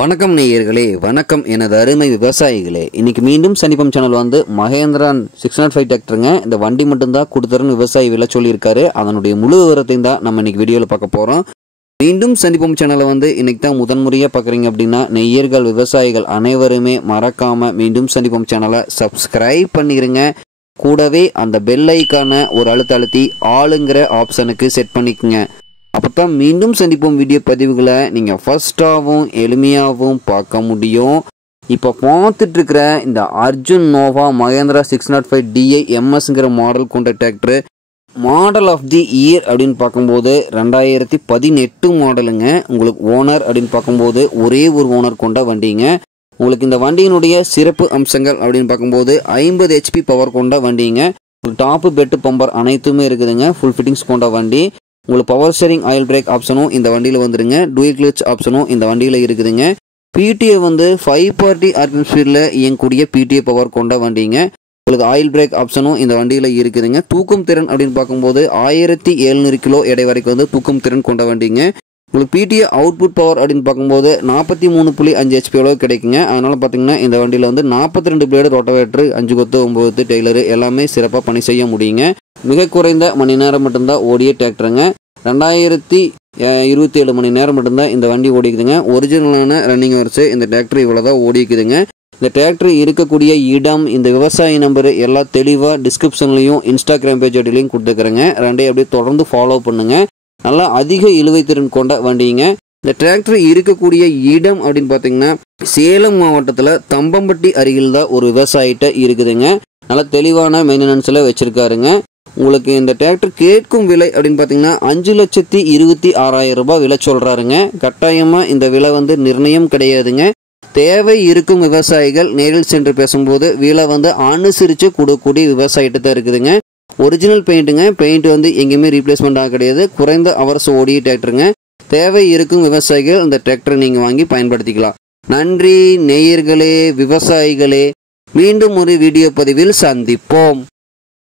வணக்கம் நேயர்களே, வணக்கம் எனது அருமை விவசாயிகளே. இன்னைக்கு மீண்டும் சனிப்பம் சேனல் வந்து மகேந்திரா 605 டிராக்டருங்க. இந்த வண்டி மட்டும்தான் கொடுத்துருன்னு விவசாயி விலை சொல்லியிருக்காரு. அதனுடைய முழு விவரத்தையும் தான் நம்ம இன்னைக்கு வீடியோவில் பார்க்க போகிறோம். மீண்டும் சனிப்பம் சேனலை வந்து இன்னைக்கு தான் முதன்முறையாக பார்க்குறீங்க அப்படின்னா நெய்யர்கள் விவசாயிகள் அனைவருமே மறக்காமல் மீண்டும் சனிப்பம் சேனலை சப்ஸ்கிரைப் பண்ணிடுங்க. கூடவே அந்த பெல் ஐக்கான ஒரு அழுத்தி ஆளுங்கிற ஆப்ஷனுக்கு செட் பண்ணிக்கோங்க. அப்போதான் மீண்டும் சந்திப்போம் வீடியோ பதிவுகளை நீங்கள் ஃபஸ்ட்டாகவும் எளிமையாகவும் பார்க்க முடியும். இப்போ பார்த்துட்ருக்கிற இந்த Arjun Novo Mahindra 605 DI MS model கொண்ட tractor model of the year அப்படின்னு பார்க்கும்போது 2018 மாடலுங்க. உங்களுக்கு ஓனர் அப்படின்னு பார்க்கும்போது ஒரே ஒரு ஓனர் கொண்ட வண்டிங்க. உங்களுக்கு இந்த வண்டியினுடைய சிறப்பு அம்சங்கள் அப்படின்னு பார்க்கும்போது 50 HP பவர் கொண்ட வண்டிங்க. உங்களுக்கு டாப்பு பெட்டு பம்பர் அனைத்துமே இருக்குதுங்க. ஃபுல் ஃபிட்டிங்ஸ் கொண்ட வண்டி. உங்களுக்கு பவர் ஸ்டீரிங் ஆயில் பிரேக் ஆப்ஷனும் இந்த வண்டியில் வந்துடுங்க. டூயல் கிளட்ச் ஆப்ஷனும் இந்த வண்டியில் இருக்குதுங்க. PTA வந்து 540 RPM ஸ்பீடில் இயங்கக்கூடிய PTA பவர் கொண்ட வண்டிங்க. உங்களுக்கு ஆயில் பிரேக் ஆப்ஷனும் இந்த வண்டியில் இருக்குதுங்க. தூக்கும் திறன் அப்படின்னு பார்க்கும்போது 1700 கிலோ எடை வரைக்கும் வந்து தூக்கும் திறன் கொண்ட வண்டிங்க. உங்களுக்கு PTA அவுட்புட் பவர் அப்படின்னு பார்க்கும்போது 43.5 HP அளவு கிடைக்குங்க. அதனால் பார்த்தீங்கன்னா இந்த வண்டியில் வந்து 42 பிளேடு ரோட்டோவேட்டர் 5 கொத்து 9 டெய்லரு எல்லாமே சிறப்பாக பணி செய்ய முடியுங்க. மிக குறைந்த மணி நேரம் மட்டும்தான் ஓடிய டிராக்டருங்க. 2027 மணி நேரம் மட்டும்தான் இந்த வண்டி ஓடிக்குதுங்க. ஒரிஜினலான ரன்னிங் வரிசை இந்த டிராக்டர் இவ்வளோதான் ஓடிக்குதுங்க. இந்த டிராக்டர் இருக்கக்கூடிய இடம், இந்த விவசாயி நம்பர் எல்லாம் தெளிவாக டிஸ்கிரிப்ஷன்லையும் இன்ஸ்டாகிராம் பேஜ் ஐடியிலையும் கொடுத்துக்கிறேங்க. ரெண்டையும் அப்படியே தொடர்ந்து ஃபாலோ பண்ணுங்கள். நல்லா அதிக இழுவை திறன் கொண்ட வண்டிங்க. இந்த டிராக்டர் இருக்கக்கூடிய இடம் அப்படின்னு பார்த்தீங்கன்னா சேலம் மாவட்டத்தில் தம்பம்பட்டி அருகில் தான் ஒரு விவசாயிட்ட இருக்குதுங்க. நல்லா தெளிவான மெயின்டெனன்ஸில் வச்சுருக்காருங்க. உங்களுக்கு இந்த டிராக்டர் கேட்கும் விலை அப்படின்னு பார்த்தீங்கன்னா 5,26,000 ரூபாய் விலை சொல்கிறாருங்க. கட்டாயமாக இந்த விலை வந்து நிர்ணயம் கிடையாதுங்க. தேவை இருக்கும் விவசாயிகள் நேரில் சென்று பேசும்போது விலை வந்து அனுசரித்து கொடுக்கக்கூடிய விவசாயிட்ட தான் இருக்குதுங்க. ஒரிஜினல் பெயிண்ட்டுங்க. பெயிண்ட் வந்து எங்கேயுமே ரீப்ளேஸ்மெண்ட் ஆக கிடையாது. குறைந்த அவர்ஸ் ஓடிய டிராக்டருங்க. தேவை இருக்கும் விவசாயிகள் இந்த டிராக்டரை நீங்கள் வாங்கி பயன்படுத்திக்கலாம். நன்றி நேயர்களே, விவசாயிகளே. மீண்டும் ஒரு வீடியோ பதிவில் சந்திப்போம்.